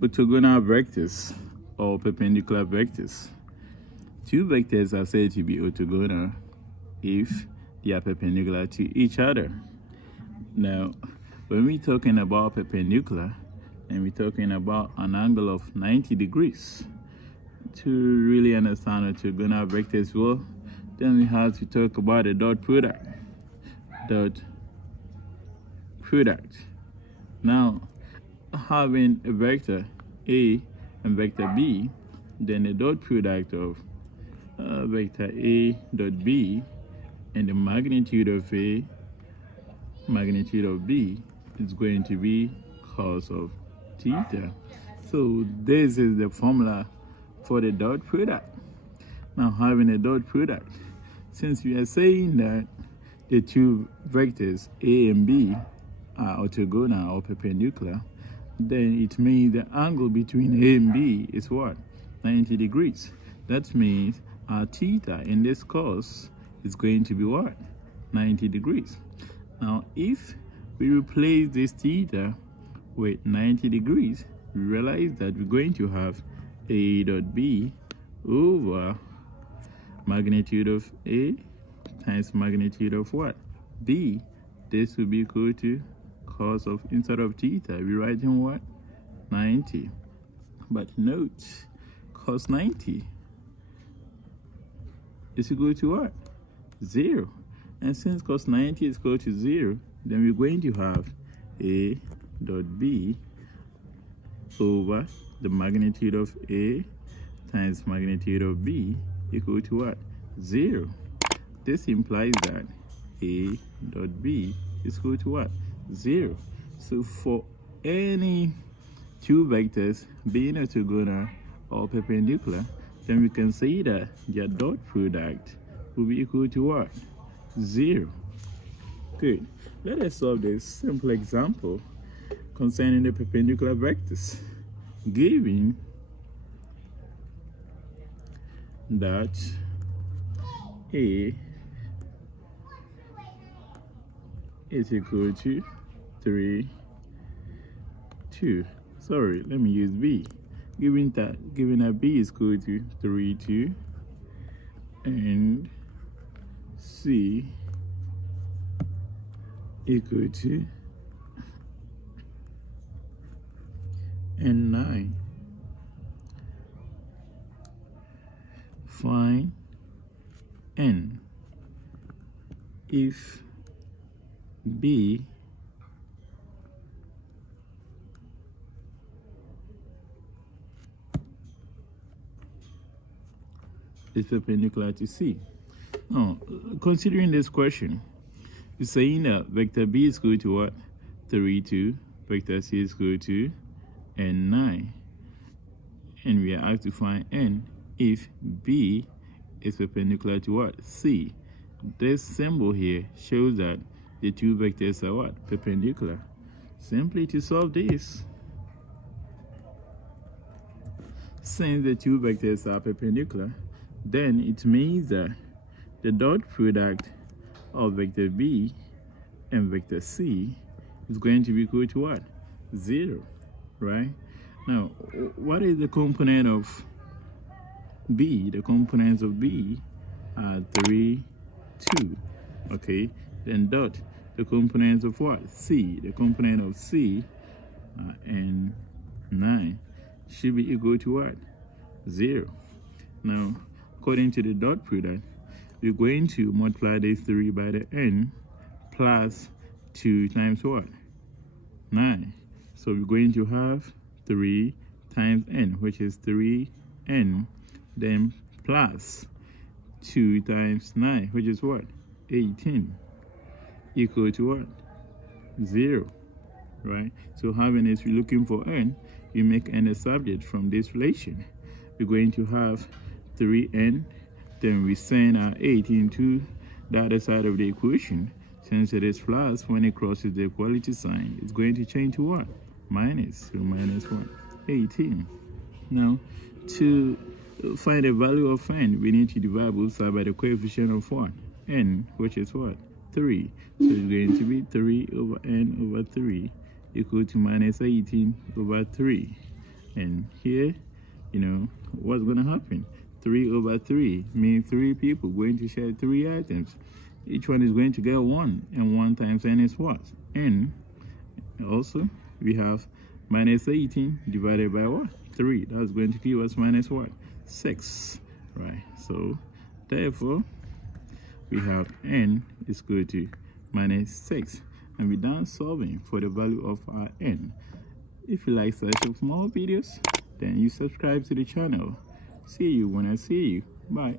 Orthogonal vectors or perpendicular vectors. Two vectors are said to be orthogonal if they are perpendicular to each other. Now, when we're talking about perpendicular, and we're talking about an angle of 90 degrees, to really understand orthogonal vectors well, then we have to talk about the dot product. Now, having a vector A and vector B, then the dot product of vector A dot B and the magnitude of A, magnitude of B is going to be cos of theta. So this is the formula for the dot product. Now, having a dot product, since we are saying that the two vectors A and B are orthogonal or perpendicular, then it means the angle between A and B is what? 90 degrees. That means our theta in this cos is going to be what? 90 degrees. Now, if we replace this theta with 90 degrees, we realize that we're going to have A dot B over magnitude of A times magnitude of what? B. This will be equal to cos of, instead of theta, we're writing what? 90. But note, cos 90 is equal to what? 0. And since cos 90 is equal to 0, then we're going to have A dot B over the magnitude of A times magnitude of B equal to what? 0. This implies that A dot B is equal to what? 0. So for any two vectors being orthogonal or perpendicular, then we can say that their dot product will be equal to what? 0. Good. Let us solve this simple example concerning the perpendicular vectors. Given that A is equal to 3, 2. Sorry, let me use B. Given that B is equal to 3, 2, and C equal to and 9. Find N if B is perpendicular to C. Now, considering this question, we're saying that vector B is equal to what? 3, 2, vector C is equal to and 9. And we are asked to find N if B is perpendicular to what? C. This symbol here shows that the two vectors are what? Perpendicular. Simply to solve this, since the two vectors are perpendicular, then it means that the dot product of vector B and vector C is going to be equal to what? 0, right? Now, what is the component of B? The components of B are 3, 2, okay? Then dot, the components of what? C. The component of C and 9 should be equal to what? 0. Now, according to the dot product, we're going to multiply this 3 by the N plus 2 times what? 9. So we're going to have 3 times N, which is 3N, then plus 2 times 9, which is what? 18, equal to what? 0, right? So having this, we're looking for N, you make N a subject from this relation. We're going to have 3N, then we send our 18 to the other side of the equation. Since it is plus, when it crosses the equality sign, it's going to change to what? Minus. So minus what? 18. Now, to find the value of N, we need to divide both sides by the coefficient of what? N, which is what? 3. So it's going to be 3 over N over 3 equal to minus 18 over 3. And here, you know, what's going to happen? 3 over 3 means 3 people going to share 3 items. Each one is going to get 1, and 1 times n is what? N. Also, we have minus 18 divided by what? 3. That's going to give us minus what? 6. Right. So, therefore, we have n is equal to minus 6. And we're done solving for the value of our n. If you like such of more videos, then you subscribe to the channel. See you when I see you. Bye.